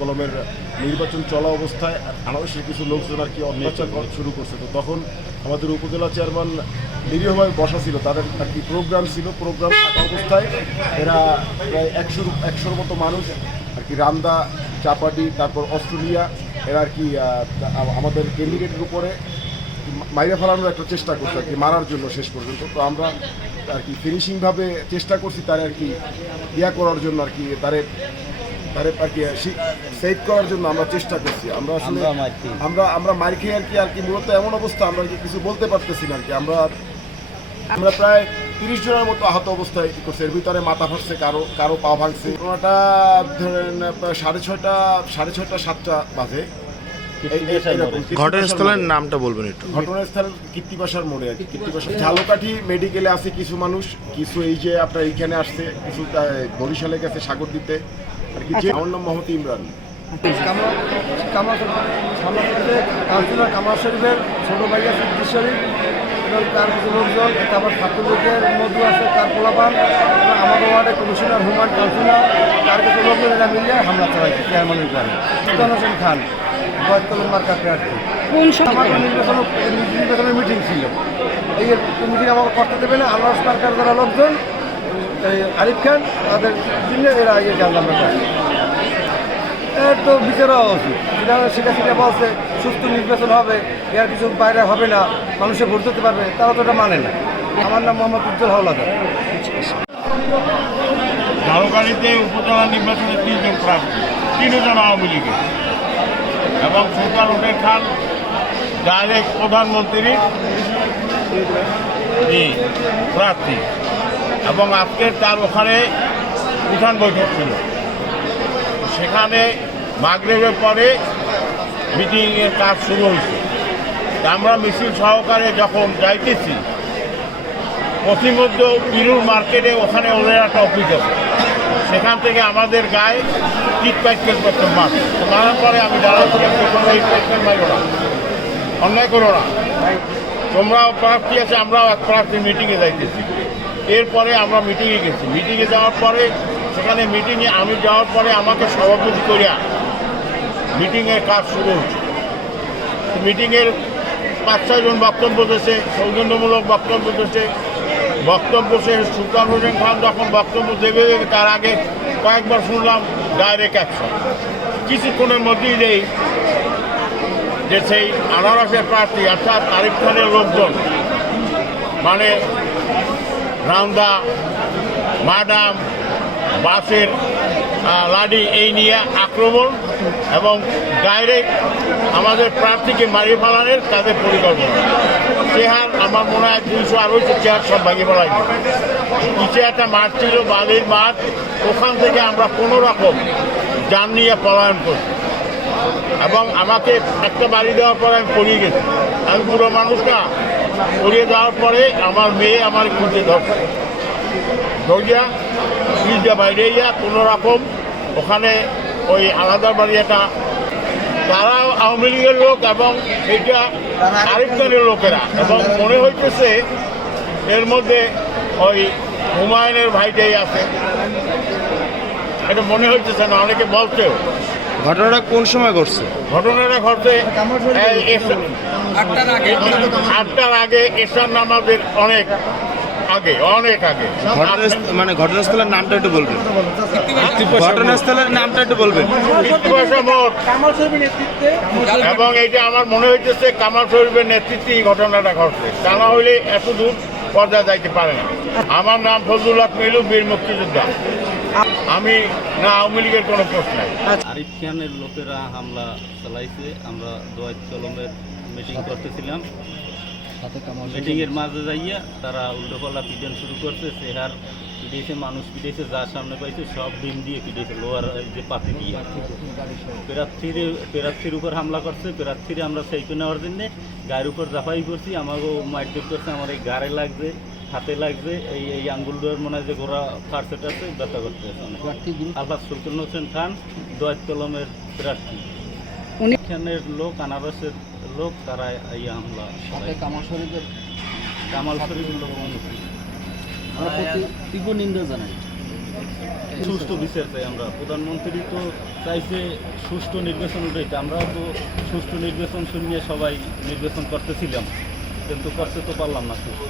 কলমের নির্বাচন চলা অবস্থায় আনারসের কিছু লোকজন আর কি অত্যাচার শুরু করছে? তো তখন আমাদের উপজেলা চেয়ারম্যান নিরীহভাবে বসা ছিল। তাদের আর কি প্রোগ্রাম ছিল। প্রোগ্রাম থাকা অবস্থায় এরা প্রায় একশোর একশোর মতো মানুষ আর কি রান্দা চাপাটি, তারপর অস্ট্রেলিয়া, এরা আর কি আমাদের ক্যান্ডিডেটের উপরে মাইরে ফেলানোর একটা চেষ্টা করছে আর কি, মারার জন্য শেষ পর্যন্ত। তো আমরা আর কি ফিনিশিংভাবে চেষ্টা করছি তারে আর কি ইয়া করার জন্য আর কি তারে তারে সেভ করার জন্য আমরা চেষ্টা করছি। আমরা আসলে আমরা। আমরা মার খেয়ে আর কি আর কি মূলত এমন অবস্থা আমরা কি কিছু বলতে পারতেছি না আর কি। আমরা আমরা প্রায় তিরিশ জনের মতো আহত অবস্থায় কি করছে এর ভিতরে মাথা ফাটছে কারও কারও পা ভাঙছে। ঘটনাটা ধরেন প্রায় সাড়ে ছয়টা সাড়ে ছয়টা সাতটা বাজে। ঘটনাস্থলের নামটা বলবেন একটু। ঘটনাস্থল কীর্তিবাসার মোড়ে আর কি। কীর্তিবাসা ঝালকাঠি মেডিকেলে আছে কিছু মানুষ কিছু এই যে আপনার এইখানে আসছে কিছু বরিশালে গেছে সাগর দিতে আর কি যে আমার নাম মোহাম্মদ ইমরান। কামাল শরীফের ছোট ভাই আছে শরীফ। এবং তার কিছু লোকজন তারপর ছাত্রলীগের মধু আছে তার পোলাপান। আমাদের ওয়ার্ডে কমিশনার হুমান কাউন্সিলর তার কিছু লোকজন মিলিয়ে হামলা চালাইছে চেয়ারম্যানের খান বয়তকলম মার্কা প্রার্থী কোন আমার সময় নির্বাচন নির্বাচনের মিটিং ছিল। এই মিটিং আমাকে করতে দেবে না যারা লোকজন এই আরিফ খান তাদের জন্য এরা ইয়ে জানলাম এর তো বিচার উচিত। যেটা সেটা সেটা বলছে সুস্থ নির্বাচন হবে এর কিছু বাইরে হবে না মানুষে ভোট দিতে পারবে তারা তো এটা মানে না। আমার নাম মোহাম্মদ উজ্জ্বল হাওলাদার। উপজেলা নির্বাচনে তিনজন প্রার্থী তিনজন আওয়ামী লীগের। এবং সুলতান হোসেন খান ডাইরেক্ট প্রধানমন্ত্রীর জি, প্রার্থী। এবং আজকে তার ওখানে উঠান বৈঠক ছিল। সেখানে মাগরেবের পরে মিটিংয়ের কাজ শুরু হয়েছে। আমরা মিছিল সহকারে যখন যাইতেছি পথিমধ্য পিরুর মার্কেটে ওখানে ওদের একটা অফিস আছে। সেখান থেকে আমাদের গায়ে কিট পাইকেল করতে মার মারার পরে আমি দাঁড়াচ্ছি তোমরা এই পাইকেল মারো না অন্যায় করো না তোমরাও প্রার্থী আছে, আমরাও এক প্রার্থী মিটিংয়ে যাইতেছি। এরপরে আমরা মিটিংয়ে গেছি। মিটিংয়ে যাওয়ার পরে, সেখানে মিটিংয়ে আমি যাওয়ার পরে আমাকে সভাপতি করিয়া মিটিংয়ের কাজ শুরু হচ্ছে মিটিংয়ের পাঁচ ছয়জন বক্তব্য দিয়েছে, সৌজন্যমূলক বক্তব্য দিয়েছে বক্তব্য শেষ, সুলতান হোসেন খান যখন বক্তব্য দেবে তার আগে কয়েকবার শুনলাম ডাইরেক্ট অ্যাকশন কিছুক্ষণের মধ্যেই যেই, যে সেই আনারসের প্রার্থী, অর্থাৎ আরিফ খানের লোকজন মানে রান্দা মাডাম বাসের লাডি এই নিয়ে আক্রমণ এবং ডাইরেক্ট আমাদের প্রার্থীকে মারিয়ে ফেলানোর তাদের পরিকল্পনা। চেহার আমার মনে হয় দুইশো আড়াইশো চেহার সব ভাঙিয়ে ফেলাই নিচে একটা মাঠ ছিল, বালির মাঠ, ওখান থেকে আমরা কোনো রকম যান নিয়ে পলায়ন করি এবং আমাকে একটা বাড়ি দেওয়ার পরে আমি পড়িয়ে গেছি। আমি বুড়ো মানুষ না, পড়িয়ে দেওয়ার পরে আমার মেয়ে আমার খুঁজে ধরছে। ধরিয়া পুলিশটা বাইরে গিয়া কোনো রকম ওখানে ওই আলাদা বাড়ি একটা তারা আওয়ামী লীগের লোক এবং এটা আরিফ খানের লোকেরা। এবং মনে হইতেছে এর মধ্যে ওই হুমায়ুনের ভাইটাই আছে। এটা মনে হইতেছে না অনেকে বলছেও। ঘটনাটা কোন সময় ঘটছে? ঘটনাটা ঘটে আটটার আগে। এসার নামাজের অনেক আগে অনেক আগে। মানে ঘটনাস্থলের নামটা একটু বলবেন। ঘটনাস্থলের নামটা একটু বলবেন। এবং এইটা আমার মনে হইতেছে কামাল শরীফের নেতৃত্বে এই ঘটনাটা ঘটছে তা না হইলে এত দূর পর্যায়ে যাইতে পারে না। আমার নাম ফজলুল্লাহ মিলু বীর মুক্তিযোদ্ধা। আমি না আওয়ামী লীগের কোনো প্রশ্ন নাই। আরিফ খানের লোকেরা হামলা চালাইছে। আমরা দোয়াত কলমের মিটিং করতেছিলাম। মিটিংয়ের মাঝে যাইয়া তারা উল্টোপাল্লা পিটন শুরু করছে সেহার পিটিয়েছে মানুষ পিটিয়েছে যার সামনে পাইছে সব ডিম দিয়ে পিটিয়েছে লোয়ার যে পাতি দিয়ে। প্রার্থীর প্রার্থীর উপর হামলা করছে প্রার্থীর আমরা সেইকে নেওয়ার জন্য গায়ের উপর জাফাই করছি আমাকেও মারপিট করছে আমার এই গাড়ে লাগছে হাতে লাগছে এই এই আঙ্গুলটার মনে হয় যে গোড়া ফার্সেট আছে ব্যথা করতে আলফাজ সুলতান হোসেন খান দোয়াত কলমের প্রার্থী। এখানের লোক আনারসের লোক তারা এই হামলা কামাল শরীফের কামাল শরীফের লোক আমরা তীব্র নিন্দা জানাই। সুষ্ঠু বিচার চাই আমরা। প্রধানমন্ত্রী তো চাইছে সুষ্ঠু নির্বাচন উঠেছে আমরাও তো সুষ্ঠু নির্বাচন শুনিয়ে সবাই নির্বাচন করতেছিলাম। কিন্তু করতে তো পারলাম না সুষ্ঠু।